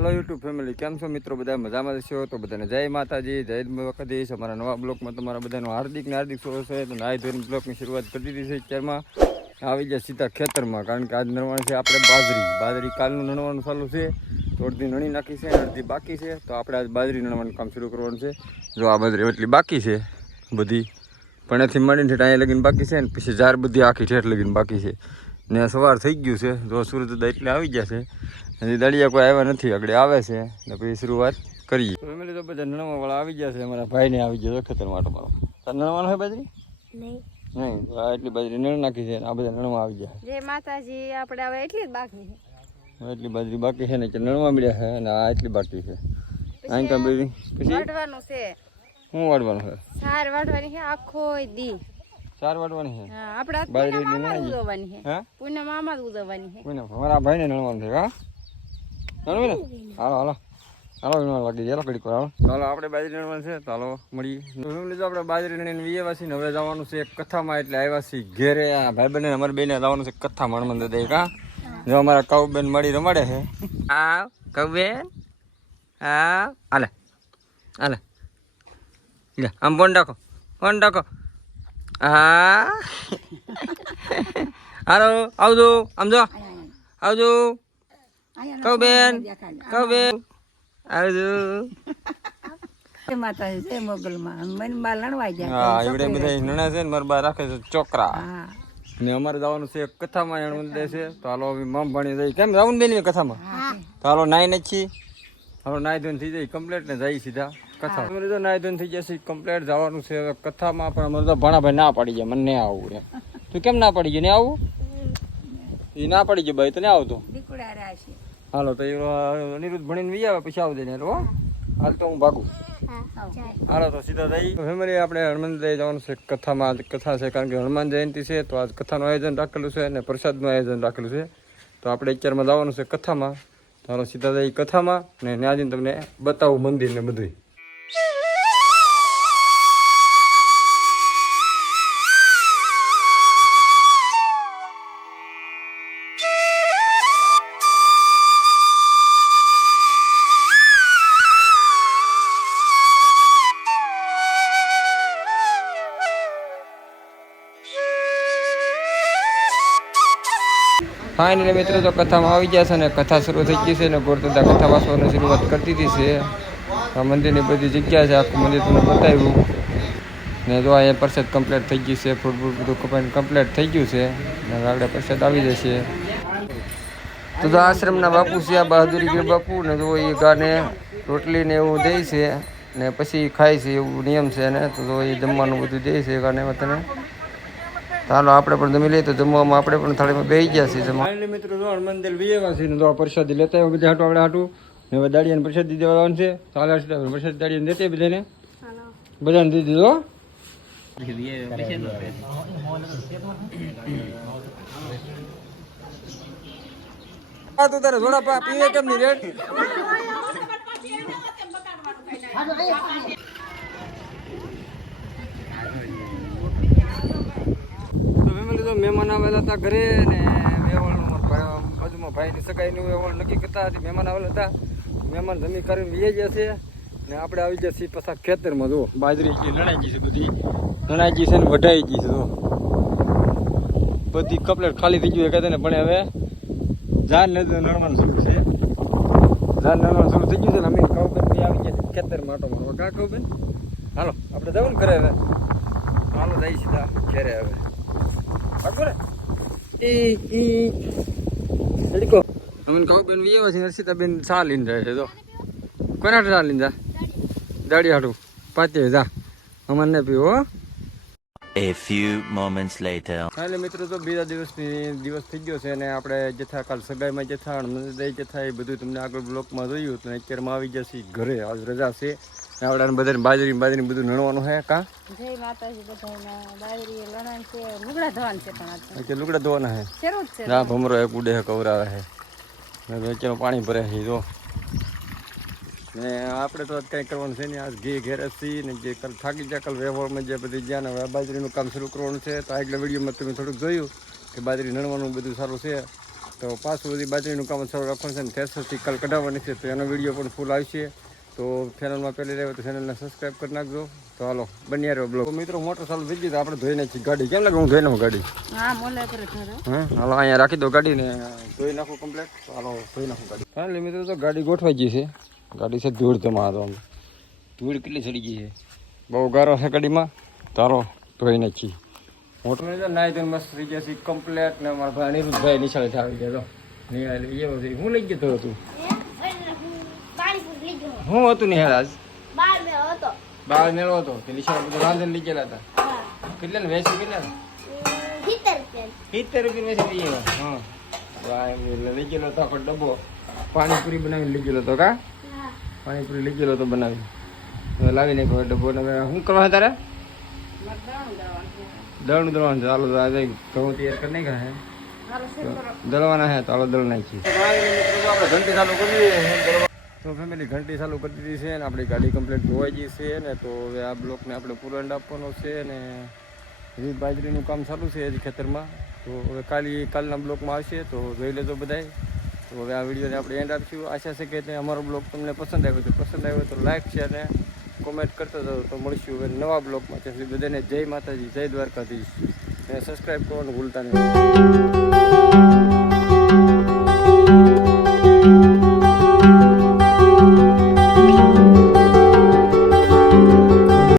હાલો YouTube family કેમ છો મિત્રો? બધા મજામાં છો? તો બધાને જય માતાજી, જય વખત અમારા નવા બ્લોકમાં તમારા બધાનું હાર્દિક ને હાર્દિક સ્વાગત છે તો નાય ધોરણ બ્લોકની શરૂઆત કરી દીધી છે. અત્યારમાં આવી ગયા સીધા ખેતરમાં, કારણ કે આજ નણવાનું છે આપણે બાજરી. બાજરી કાલનું નણવાનું ચાલુ છે. તો અડધી નણી નાખી છે અડધી બાકી છે. તો આપણે આજ બાજરી નણવાનું કામ શરૂ કરવાનું છે. જો આ બાજરી એટલી બાકી છે. બધી પણ એથી મળીને ઠેઠ અહીંયા લગીને બાકી છે ને પછી ઝાર બધી આખી ઠેઠ લગીને બાકી છે. ને સવાર થઈ ગયું છે તો તો એટલે આવી ગયા છે. હજી દળિયા કોઈ આવ્યા નથી આગળ આવે છે ને પછી શરૂઆત કરીએ. ફેમિલી તો બધા નણવા વાળા આવી ગયા છે અમારા ભાઈને આવી ગયો ખેતર માટે મારો. તાર નણવાનો હોય બાજરી? નહીં. એટલી બાજરી નણ નાખી છે આ બધા નણવા આવી ગયા જય માતાજી આપણે હવે એટલી જ બાકી છે. છે એટલી બાજરી બાકી છે ને કે નણવા મળ્યા છે અને આ એટલી બાકી છે. અહીં કાં પછી? વાડવાનું છે. શું વાડવાનું છે? સાર વાડવાની છે આખો દી. ચાર વાળવાની છે. હા આપણે પૂનમ આમાં ઉજવવાની છે. હા? પૂનમ આમાં ઉજવવાની છે. કોઈને અમારા ભાઈને નણવાનું છે હા? નણવું ને હાલો હાલો. હાલો નણવા લાગી ગયા. કડી હાલો. ચાલો આપણે બાજરી નણવાનું છે. તો હાલો મળી ફેમિલી તો આપણે બાજરી નણીને વીએ વાસી ને હવે જવાનું છે કથામાં એટલે આવ્યા છીએ ઘેરે. આ ભાઈ બહેન અમારે બેને જવાનું છે કથા મણમંદ દે કા જો અમારા કઉબેન મળી રમાડે છે. હા કઉબેન હા હાલે. હાલે. આમ ફોન રાખો ફોન રાખો હા? હાલો આવજો સમજો. આવજો. કહો બેન કહો બેન. આવજો. માતાજી છે મોગલમાં. મને બા લણવાઈ હા એવડે બધા નણા છે ને મારા બા રાખે છે ચોકરા. ને અમારે જવાનું છે કથામાં એનું દે છે. તો હાલો મમ ભણી જઈ કેમ જવું બેન કથામાં? તો હાલો નાઈ નથી હાલો નાઈ ધોઈને થઈ જાય કમ્પ્લેટ ને જઈ સીધા. કથા. અમારે તો નાઈ ધોઈને થઈ જશે કમ્પ્લેટ જવાનું છે. હવે કથામાં પણ અમારે તો ભણાભાઈ ના પાડી જાય. મને નહીં આવવું એમ તું કેમ ના પાડી ગયું ને આવું? એ ના પાડી ગયો ભાઈ તો નહીં આવતો. હાલો તો એ અનિરુદ્ધ ભણીને વી આવે પછી આવજે ને હો. હાલ તો હું ભાગું. હાલો તો સીધા થઈ ફેમિલી આપણે હનુમાન જય જવાનું છે. કથામાં આજ કથા છે કારણ કે હનુમાન જયંતિ છે તો આજ કથાનું આયોજન રાખેલું છે અને પ્રસાદનું આયોજન રાખેલું છે. તો આપણે અત્યારમાં જવાનું છે કથામાં. તો હાલો સીધા જઈ કથામાં. ને ત્યાં જઈને તમને બતાવું મંદિર ને બધું ફાઇનલી મિત્રો તો કથામાં આવી ગયા છે ને કથા શરૂ થઈ ગઈ છે ને ગોરતંદા કથા વાંચવાની શરૂઆત કરી દીધી છે. આ મંદિરની બધી જગ્યા છે, આખું મંદિર તમને બતાવ્યું. ને જો અહીંયા પ્રસાદ કમ્પ્લીટ થઈ ગયું છે ફૂડ ફૂડ બધું કપાઈને કમ્પ્લીટ થઈ ગયું છે. ને આગળ પ્રસાદ આવી જશે. તો જો આશ્રમના બાપુ છે, આ બહાદુરી ગીર બાપુ, ને જો એ ગાને રોટલી ને એવું દે છે, ને પછી ખાય છે એવું નિયમ છે ને તો જો એ જમવાનું બધું દે છે ગાને વતને ચાલો આપણે પણ જમી લઈએ તો જમવામાં આપણે પણ થાળીમાં બેસી ગયા છીએ ફાઇનલી મિત્રો જો હનુમાન દેલ વિયેવા તો આ પ્રસાદી લેતા આવ્યો બધા હાટું આપણે હાટું ને હવે દાડિયાને પ્રસાદી દેવાનું છે ચાલે છે આપણે પ્રસાદ દાડિયાને દેતે બધાને બધાને દીધી દો તું તારે જોડા પા પીવે કેમ ની રેડ ફેમિલી તો મહેમાન આવેલા હતા ઘરે ને વેવળનું બાજુમાં ભાઈ બાજુમાં ભાઈની સગાઈનું વેવળ નક્કી કરતા હતી. મહેમાન આવેલા હતા. મહેમાન જમી કરીને લઈ ગયા છે. ને આપણે આવી ગયા છીએ પાછા ખેતરમાં, જુઓ. બાજરી જે નણાઈ ગઈ છે બધી. નણાઈ ગઈ છે ને વઢાઈ ગઈ છે, જુઓ. બધી કપલેટ ખાલી થઈ ગયું એ ને, પણ હવે જાન નડવાનું શરૂ છે. જાન નડવાનું શરૂ થઈ ગયું છે ને, અમે કહું બી આવી ગયા ખેતર ખેતરમાં મારો કા કહું બેન? હાલો, આપણે જવું ને ઘરે હવે. હાલો જઈ સીધા ઘરે હવે બરાબર એ એ તડીકો અમને કહું બેન વી એવા છે હર્ષિતા બેન ચા લઈને જાય છે તો કોના હાટુ ચા લઈને જા? દાડી ને પીવો A few moments later. એટલે મિત્રો તો બીજા દિવસની દિવસ થઈ ગયો છે અને આપણે જથા કાલ સગાઈમાં જથા મંદિર જથા એ બધું તમને આગળ બ્લોકમાં જોયું તો અત્યારમાં આવી જશે ઘરે આજ રજા છે. આવડાને આપણે બધાને બાજરી બાજરી બધું નણવાનું છે કા? જય માતાજી બધાને. બાજરી લણણ છે લુગડા ધોવાનું છે પણ આજે. લુગડા ધોવાના છે શરૂ છે. ના ભમરો એક ઉડે છે કવરાવે છે ને વેચેનું પાણી ભરે છે જો. ને આપણે તો કંઈ કરવાનું છે નહીં આજ ઘી ઘેરે છીએ ને જે કાલ થાકી ગયા કાલ વ્યવહારમાં જે બધી જ્યાં ને હવે બાજરીનું કામ શરૂ કરવાનું છે. તો આગલા વિડીયોમાં તમે થોડુંક જોયું કે બાજરી નણવાનું બધું સારું છે. તો પાછું બધી બાજરીનું કામ સારું રાખવાનું છે ને થેસરથી કલ કઢાવવાની છે. તો એનો વીડિયો પણ ફૂલ આવશે. તો ચેનલમાં પહેલી રહ્યો તો ચેનલને સબસ્ક્રાઈબ કરી નાખજો. તો હાલો બન્યા રહ્યો બ્લોગ મિત્રો મોટર ચાલુ થઈ ગયું આપણે ધોઈ નાખી ગાડી. કેમ લાગે હું ધોઈ નાખું ગાડી? હા હાલો. અહીંયા રાખી દો ગાડીને. ધોઈ નાખું કમ્પ્લેટ તો હાલો ધોઈ નાખું ગાડી. ફાઇનલી મિત્રો તો ગાડી ગોઠવાઈ ગઈ છે. ગાડી છે ધૂળ જમા તો ધૂળ કેટલી ચડી ગઈ છે? બહુ ગારો છે ગાડીમાં. તારો ધોઈ નાખી મોટર તો નાઈ તો મસ્ત થઈ ગયા છે કમ્પ્લેટ ને મારા ભાઈ અનિરુદ્ધભાઈ નિશાળે આવી ગયા તો નિહાલ એ છે. હું લઈ ગયો હતો પાણીપુરી હું હતું નિહાલ આજ? બાર મેળો હતો. તે નિશાળ બધું રાંધણ લઈ ગયેલા હતા. કેટલા ને વેચી કેટલા સિત્તેર રૂપિયા વેચી લઈ ગયેલા હા. લઈ ગયેલો હતો આખો ડબ્બો. પાણીપુરી બનાવીને લઈ ગયેલો હતો કા? પાણીપુરી લઈ ગયેલો તો બનાવી. હવે લાવી નાખ્યો ડબ્બો શું કરવા તારે? દળનું દળવાનું ચાલો આજે ઘઉં તૈયાર કરી નાખ્યા હે દળવાના હે તો હાલો દળ નાખીએ. ઘંટી ચાલુ કરી તો ફેમિલી ઘંટી ચાલુ કરી દીધી છે ને આપણી ગાડી કમ્પ્લીટ ધોવાઈ ગઈ છે ને તો હવે આ બ્લોકને આપણે પૂરો આપવાનો છે ને વિવિધ બાજરીનું કામ ચાલુ છે જ ખેતરમાં. તો હવે કાલી કાલના બ્લોકમાં આવશે તો જોઈ લેજો બધાય. તો હવે આ વિડીયોને આપણે એન્ડ આપીશું. આશા છે કે અમારો બ્લોગ તમને પસંદ આવ્યો તો પસંદ આવ્યો તો લાઇક છે અને કોમેન્ટ કરતો જાઓ તો મળીશું હવે નવા બ્લોગમાં. ત્યાં સુધી બધાને જય માતાજી, જય દ્વારકાધીશ. અને સબસ્ક્રાઈબ કરવાનું ભૂલતા નહીં.